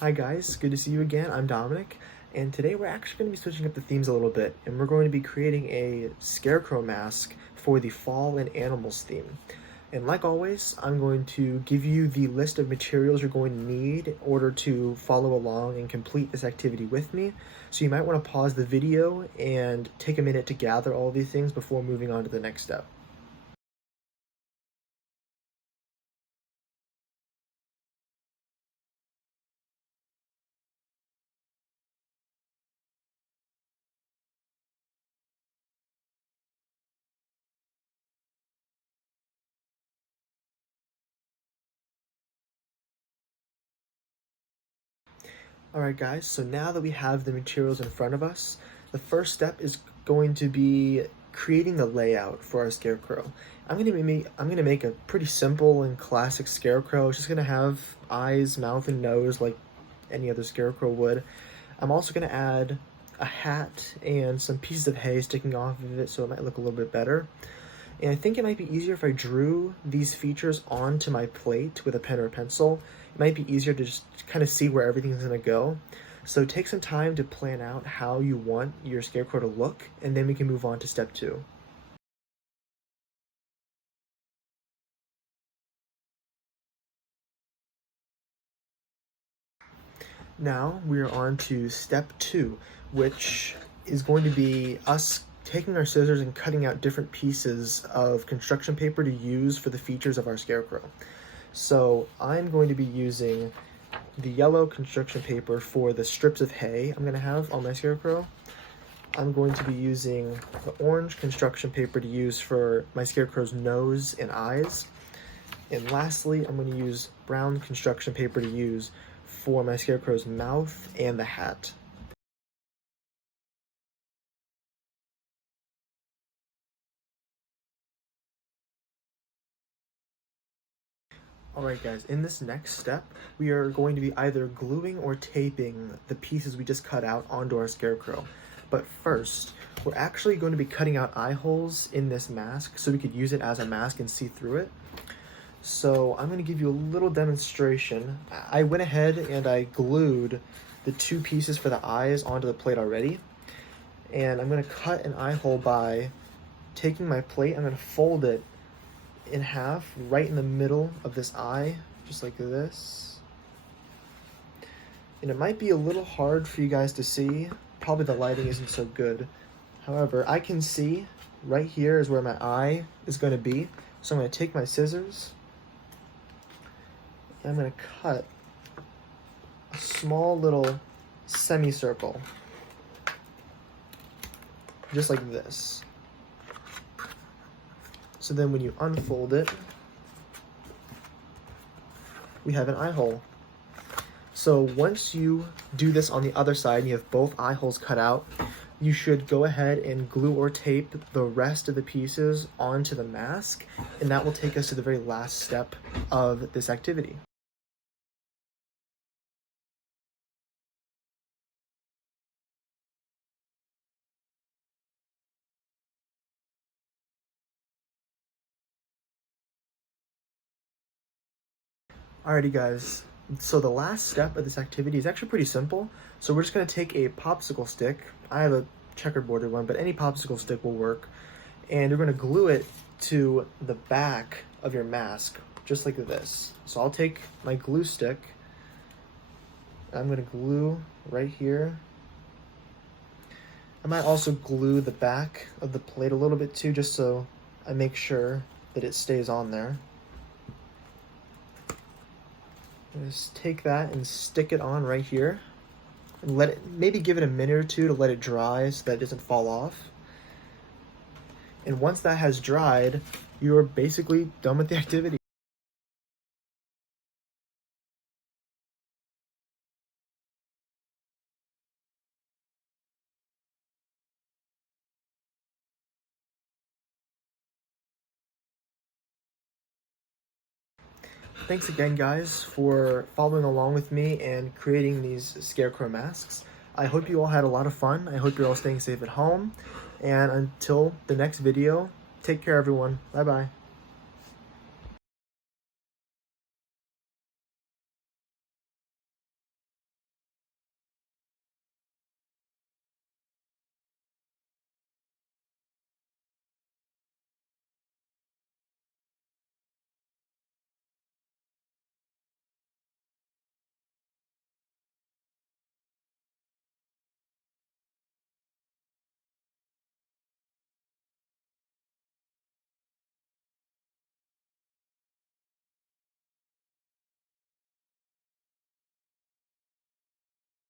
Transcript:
Hi guys, good to see you again. I'm Dominic, and today we're actually going to be switching up the themes a little bit, and we're going to be creating a Scarecrow Mask for the Fall and Animals theme. And like always, I'm going to give you the list of materials you're going to need in order to follow along and complete this activity with me. So you might want to pause the video and take a minute to gather all these things before moving on to the next step. Alright guys, so now that we have the materials in front of us, the first step is going to be creating the layout for our scarecrow. I'm gonna make a pretty simple and classic scarecrow. It's just gonna have eyes, mouth, and nose like any other scarecrow would. I'm also gonna add a hat and some pieces of hay sticking off of it so it might look a little bit better. And I think it might be easier if I drew these features onto my plate with a pen or a pencil. It might be easier to just kind of see where everything's gonna go. So take some time to plan out how you want your scarecrow to look, and then we can move on to step 2. Now we are on to step 2, which is going to be us taking our scissors and cutting out different pieces of construction paper to use for the features of our scarecrow. So I'm going to be using the yellow construction paper for the strips of hay I'm going to have on my scarecrow. I'm going to be using the orange construction paper to use for my scarecrow's nose and eyes. And lastly, I'm going to use brown construction paper to use for my scarecrow's mouth and the hat. Alright guys, in this next step, we are going to be either gluing or taping the pieces we just cut out onto our scarecrow. But first, we're actually going to be cutting out eye holes in this mask so we could use it as a mask and see through it. So I'm going to give you a little demonstration. I went ahead and I glued the 2 pieces for the eyes onto the plate already. And I'm going to cut an eye hole by taking my plate, I'm going to fold it in half right in the middle of this eye, just like this. And it might be a little hard for you guys to see. Probably the lighting isn't so good. However, I can see right here is where my eye is going to be. So I'm going to take my scissors and I'm going to cut a small little semicircle, just like this. So then when you unfold it, we have an eye hole. So once you do this on the other side and you have both eye holes cut out, you should go ahead and glue or tape the rest of the pieces onto the mask, and that will take us to the very last step of this activity. Alrighty guys, so the last step of this activity is actually pretty simple. So we're just going to take a popsicle stick. I have a checkerboarded one, but any popsicle stick will work. And we're going to glue it to the back of your mask, just like this. So I'll take my glue stick. I'm going to glue right here. I might also glue the back of the plate a little bit too, just so I make sure that it stays on there. Just take that and stick it on right here and let it, maybe give it a minute or two to let it dry so that it doesn't fall off. And once that has dried, you're basically done with the activity. Thanks again guys for following along with me and creating these Scarecrow masks. I hope you all had a lot of fun. I hope you're all staying safe at home. And until the next video, take care everyone. Bye bye.